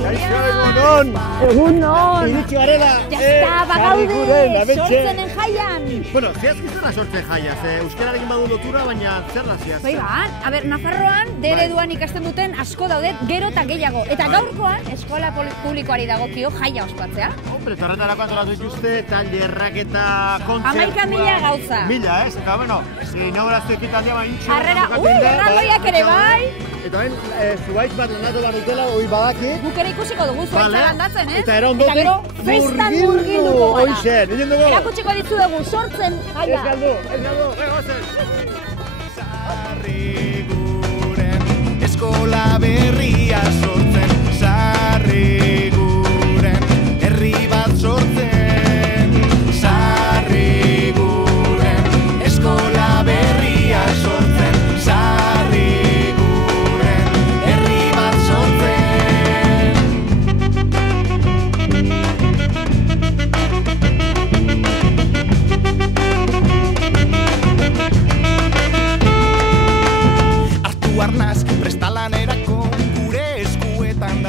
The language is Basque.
Kaixo, egunon! Egunon! Iritsi garela! Jazta, bagaude! Sortzenen jaian! Bueno, zehazkizena sortzen jaia, euskararekin badu lotura, baina zer da zehaz? Bai ba, Nafarroan, D-ereduan ikasten duten asko daude, gero eta gehiago. Eta gaurkoan, eskola publikoari dagokio jaia ospatzea. Hombre, eta horretarako antolatu dituzte, tailerrak eta kontzertua... 11.000 gauza. 1000, ez? Eta, bueno, inaugurazio ekitaldia baintxo... Harrera, erraldoiak ere bai! Eta ben, zuaitz bat landatu behar dutela, hoi badaki. Guk ere ikusiko dugu zuaitza landatzen, ez? Eta erondotik, gero, festan murgilduko gara. Hoixen, egin dugu. Erakutsiko ditzu dugu, sortzen jaia. Ez galdu, gozen. Sarri guren eskola berria sortzen, sarri guren herri bat sortzen, sarri guren eskola berria sortzen, sarri guren herri bat sortzen. Hartu arnaz